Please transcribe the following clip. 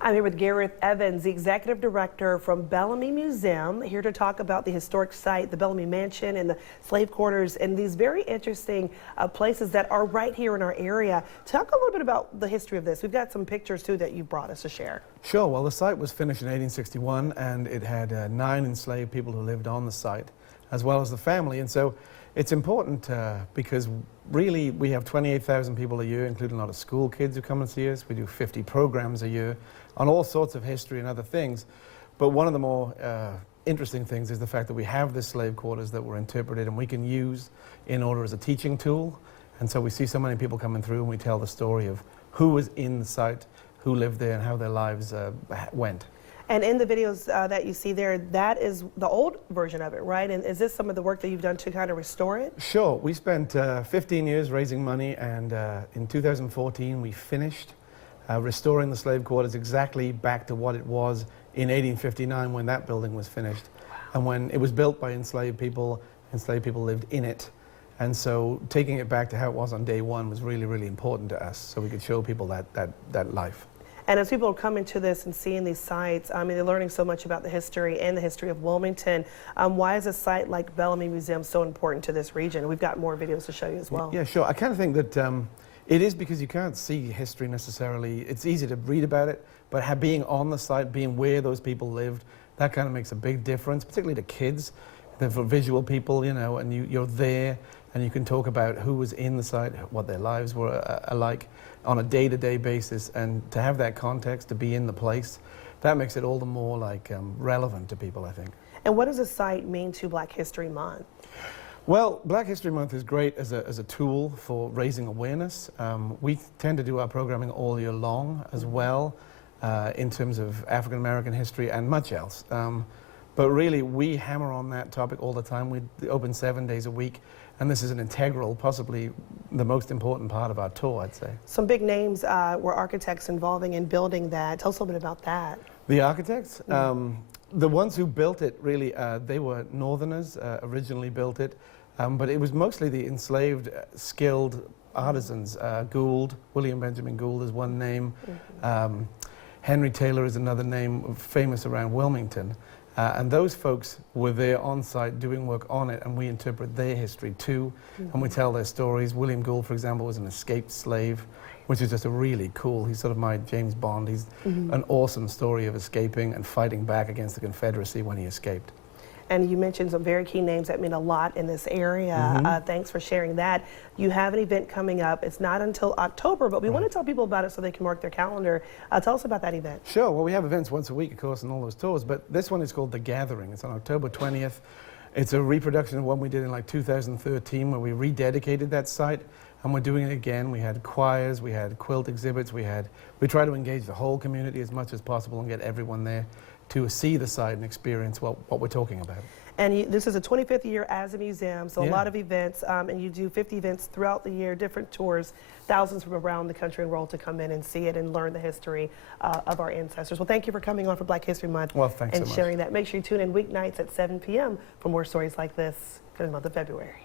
I'm here with Gareth Evans, the executive director from Bellamy Museum, here to talk about the historic site, the Bellamy Mansion and the slave quarters, and these very interesting places that are right here in our area. Talk a little bit about the history of this. We've got some pictures too that you brought us to share. Sure. Well, the site was finished in 1861, and it had 9 enslaved people who lived on the site, as well as the family. And so it's important because really we have 28,000 people a year, including a lot of school kids who come and see us. We do 50 programs a year on all sorts of history and other things. But one of the more interesting things is the fact that we have this slave quarters that were interpreted and we can use in order as a teaching tool. And so we see so many people coming through and we tell the story of who was in the site, who lived there, and how their lives went. And in the videos that you see there, that is the old version of it, right? And is this some of the work that you've done to kind of restore it? Sure. We spent 15 years raising money, and in 2014 we finished restoring the slave quarters exactly back to what it was in 1859 when that building was finished. Wow. And when it was built by enslaved people lived in it. And so taking it back to how it was on day one was really, really important to us, so we could show people that life. And as people are coming to this and seeing these sites, I mean, they're learning so much about the history and the history of Wilmington. Why is a site like Bellamy Museum so important to this region? We've got more videos to show you as well. Yeah, sure. I kind of think that it is because you can't see history necessarily. It's easy to read about it, but being on the site, being where those people lived, that kind of makes a big difference, particularly to kids. They're for visual people, you know, and you're there and you can talk about who was in the site, what their lives were like on a day-to-day basis, and to have that context, to be in the place, that makes it all the more like relevant to people, I think. And what does a site mean to Black History Month? Well, Black History Month is great as a tool for raising awareness. We tend to do our programming all year long as well in terms of African American history and much else. But really, we hammer on that topic all the time. We open 7 days a week, and this is an integral, possibly the most important part of our tour, I'd say. Some big names were architects involving in building that. Tell us a little bit about that. The architects? The ones who built it, really, they were Northerners, originally built it, but it was mostly the enslaved, skilled artisans. Gould, William Benjamin Gould is one name. Henry Taylor is another name, famous around Wilmington. And those folks were there on site doing work on it, and we interpret their history too, and we tell their stories. William Gould, for example, was an escaped slave, which is just a really cool, he's sort of my James Bond. He's an awesome story of escaping and fighting back against the Confederacy when he escaped. And you mentioned some very key names that mean a lot in this area. Thanks for sharing that. You have an event coming up. It's not until October, but we want to tell people about it so they can mark their calendar. Tell us about that event. Sure. Well, we have events once a week, of course, in all those tours, but this one is called The Gathering. It's on October 20th. It's a reproduction of one we did in like 2013 where we rededicated that site, and we're doing it again. We had choirs, we had quilt exhibits, we try to engage the whole community as much as possible and get everyone there to see the site and experience what we're talking about. And this is a 25th year as a museum, so a lot of events, and you do 50 events throughout the year, different tours, thousands from around the country enrolled to come in and see it and learn the history of our ancestors. Well, thank you for coming on for Black History Month. Well, thanks and so much. sharing that. Make sure you tune in weeknights at 7 p.m. for more stories like this for the month of February.